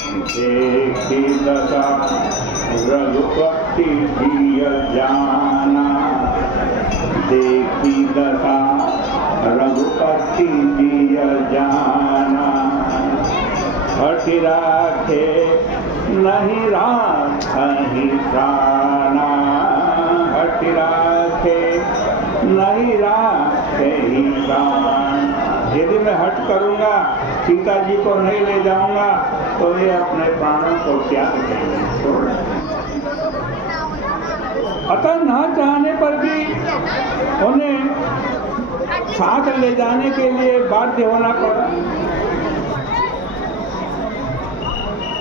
देखी दशा रघुपति जिय जाना, देखी दशा रघुपति जिय जाना, हठि राखे नहीं राखहि प्राणा, हठि राखे नहीं राखहि प्राण। यदि मैं हट करूंगा, सीता जी को नहीं ले जाऊंगा, तो ये अपने प्राणों को त्याग देंगे। अतः न चाहने पर भी उन्हें साथ ले जाने के लिए बाध्य होना पड़ा।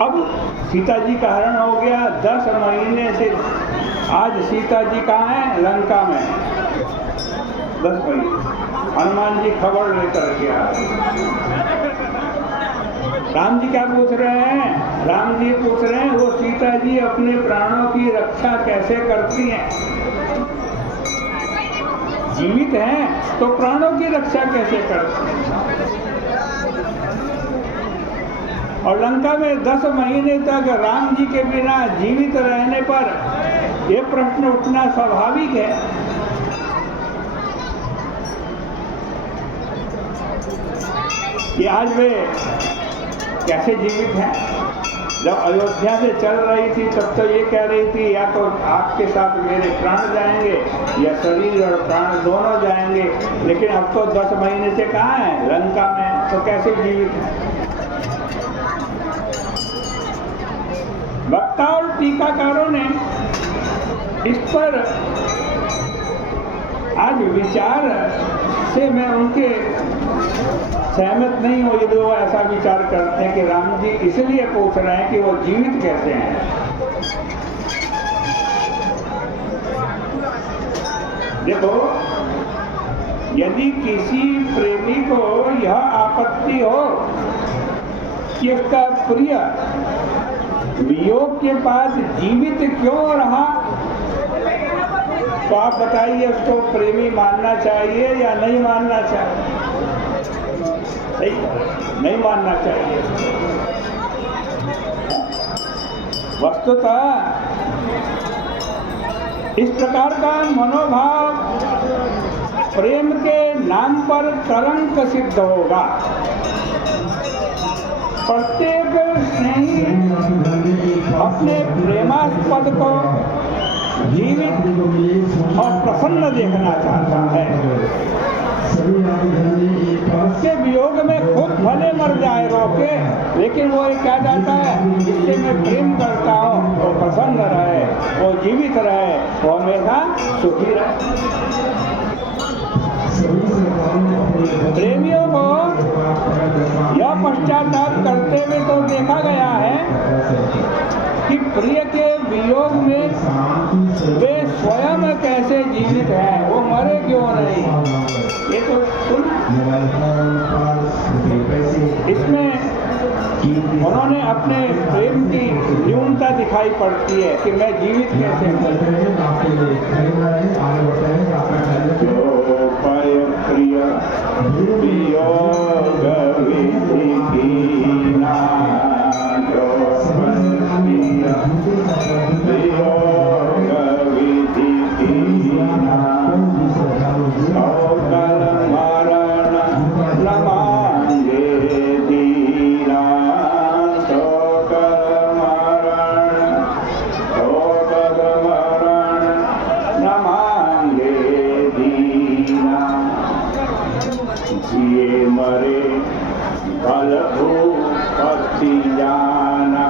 अब सीता जी का हरण हो गया। 10 महीने से आज सीता जी कहाँ हैं? लंका में। 10 महीने हनुमान जी खबर लेकर के आ रहे। राम जी क्या पूछ रहे हैं? राम जी पूछ रहे हैं वो सीता जी अपने प्राणों की रक्षा कैसे करती हैं? जीवित हैं तो प्राणों की रक्षा कैसे करती हैं? और लंका में 10 महीने तक राम जी के बिना जीवित रहने पर यह प्रश्न उठना स्वाभाविक है कि आज वे कैसे जीवित हैं। जब अयोध्या से चल रही थी तब तो ये कह रही थी या तो आपके साथ मेरे प्राण जाएंगे या शरीर और प्राण दोनों जाएंगे, लेकिन अब तो 10 महीने से कहाँ है? लंका में, तो कैसे जीवित हैं? वक्ता और टीकाकारों ने इस पर आज विचार से मैं उनके सहमत नहीं हूँ। यदि वो ऐसा विचार करते हैं कि राम जी इसलिए पूछ रहे हैं कि वो जीवित कैसे हैं। देखो, यदि किसी प्रेमी को यह आपत्ति हो कि उसका प्रिय वियोग के बाद जीवित क्यों रहा, तो आप बताइए उसको प्रेमी मानना चाहिए या नहीं मानना चाहिए? नहीं मानना चाहिए। वस्तुतः इस प्रकार का मनोभाव प्रेम के नाम पर कलंक सिद्ध होगा। प्रत्येक स्नेही अपने प्रेमास्पद को जीवित और प्रसन्न देखना चाहता है। उसके वियोग में खुद भले मर जाए रोके, लेकिन वो क्या चाहता है? जिससे मैं प्रेम करता हूँ वो प्रसन्न रहे, वो जीवित रहे, वो हमेशा सुखी रहे। प्रेमियों को यह पश्चाताप करते हुए तो देखा गया है कि प्रिय के वियोग में वे स्वयं कैसे जीवित हैं, वो मरे क्यों नहीं। ये तो इसमें उन्होंने अपने प्रेम की न्यूनता दिखाई पड़ती है कि मैं जीवित कैसे हूँ। प्रिय वियोग विधि कीना, वियोग विधि कीना, कल मरण न मांगे दीना, कल मरण न मांगे दीना, जिए मरे कल भूपति जाना,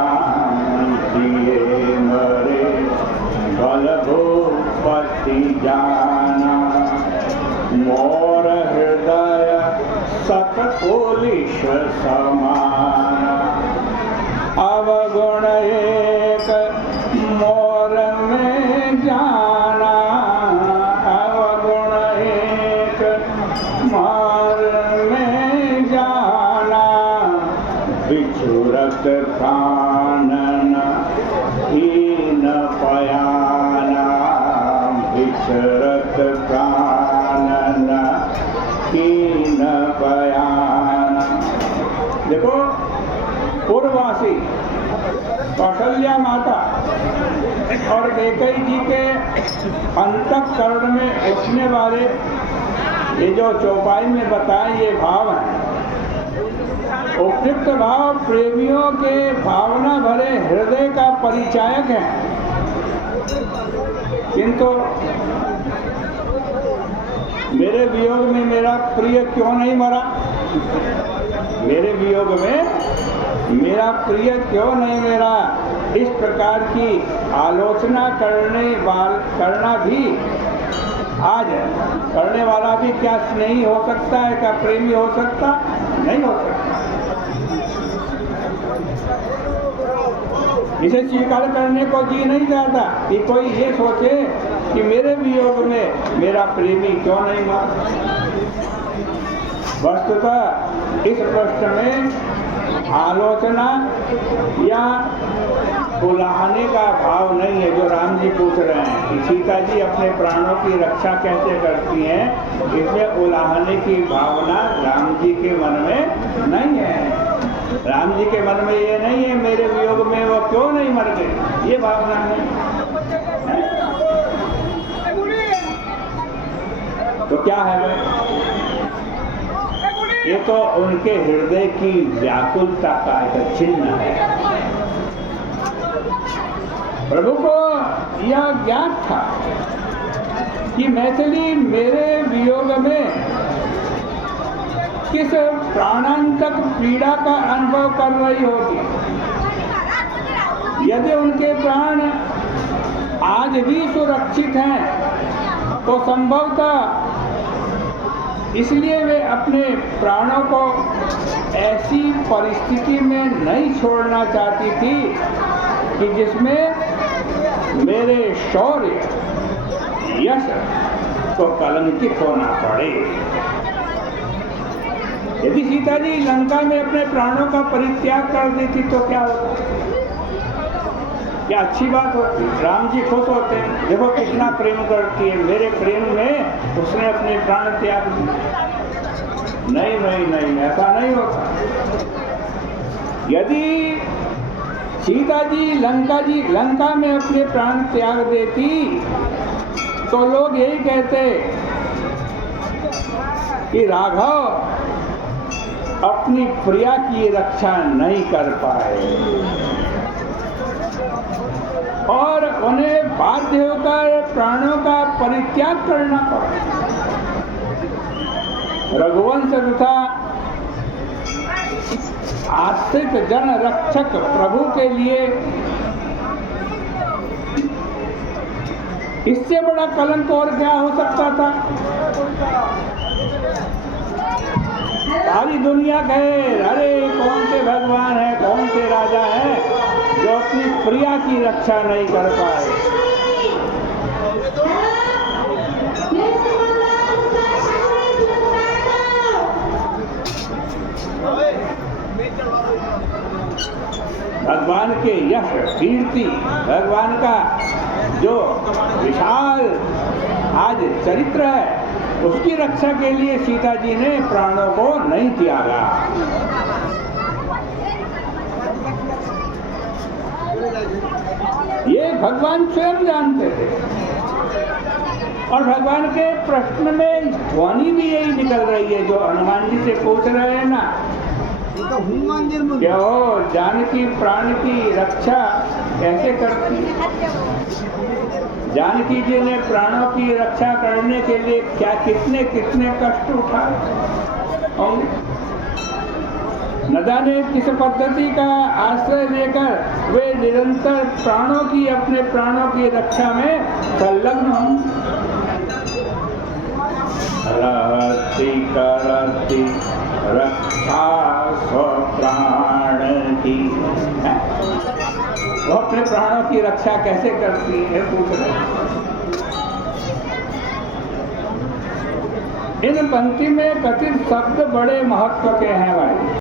जिए मरे कल भूपति जाना, मोर हृदय सतपुलिश समाना, अवगुण एक मोर में जाना, अवगुण एक मोर में जाना, बिछुरत कानन हीन पयाना, बिछुरत कानन हीन पयाना। देखो, पूर्ववासी कौशल्या माता और कैकेयी जी के अंतःकरण में उठने वाले ये जो चौपाई में बताए ये भाव हैं, उपयुक्त भाव प्रेमियों के भावना भरे हृदय का परिचायक है। किंतु मेरे वियोग में मेरा प्रिय क्यों नहीं मरा? मेरे वियोग में मेरा प्रिय क्यों नहीं मरा? इस प्रकार की आलोचना करना भी आज करने वाला भी क्या स्नेही हो सकता है? क्या प्रेमी हो सकता? नहीं हो सकता। इसे स्वीकार करने को जी नहीं चाहता कि कोई ये सोचे कि मेरे वियोग में मेरा प्रेमी क्यों नहीं मरा। वस्तुतः इस प्रश्न में आलोचना या उलाहने का भाव नहीं है। जो राम जी पूछ रहे हैं कि सीता जी अपने प्राणों की रक्षा कैसे करती हैं, इसमें उलाहने की भावना राम जी के मन में नहीं है। राम जी के मन में ये नहीं है मेरे वियोग में वो क्यों नहीं मर गए, ये भावना नहीं। तो क्या है भाई? ये तो उनके हृदय की व्याकुलता का एक चिन्ह है। प्रभु को यह ज्ञात था कि मैथिली मेरे वियोग में किस प्राणांतक पीड़ा का अनुभव कर रही होगी। यदि उनके प्राण आज भी सुरक्षित हैं तो संभवतः इसलिए वे अपने प्राणों को ऐसी परिस्थिति में नहीं छोड़ना चाहती थी कि जिसमें मेरे शौर्य यश को कलंकित होना पड़े। यदि सीता जी लंका में अपने प्राणों का परित्याग कर देती तो क्या होता? क्या अच्छी बात होती? राम जी खुश होते हैं, देखो कितना प्रेम करती है, मेरे प्रेम में उसने अपने प्राण त्याग दिए। नहीं नहीं नहीं, ऐसा नहीं होता। यदि सीता जी लंका में अपने प्राण त्याग देती तो लोग यही कहते कि राघव अपनी प्रिया की रक्षा नहीं कर पाए और उन्हें बाध्य होकर प्राणों का परित्याग करना पड़ा। रघुवंश तथा आश्रित जन रक्षक प्रभु के लिए इससे बड़ा कलंक और क्या हो सकता था? सारी दुनिया कहे अरे कौन से भगवान है, कौन से राजा है जो अपनी प्रिया की रक्षा नहीं कर पाए। भगवान के यश कीर्ति, भगवान का जो विशाल आज चरित्र है, उसकी रक्षा के लिए सीता जी ने प्राणों को नहीं त्यागा। ये भगवान स्वयं जानते थे और भगवान के प्रश्न में ध्वनि भी यही निकल रही है जो हनुमान जी से पूछ रहे हैं ना, क्यों जानकी प्राण की रक्षा कैसे करती? जानकी जी ने प्राणों की रक्षा करने के लिए क्या कितने कष्ट उठाए होंगे। न जाने किस पद्धति का आश्रय लेकर वे निरंतर अपने प्राणों की रक्षा में संलग्न होंगे। रहती करती रक्षा स्वप्राण की, वो अपने प्राणों की रक्षा कैसे करती है पूछ रहे। इन पंक्ति में कथित शब्द बड़े महत्व के हैं भाई।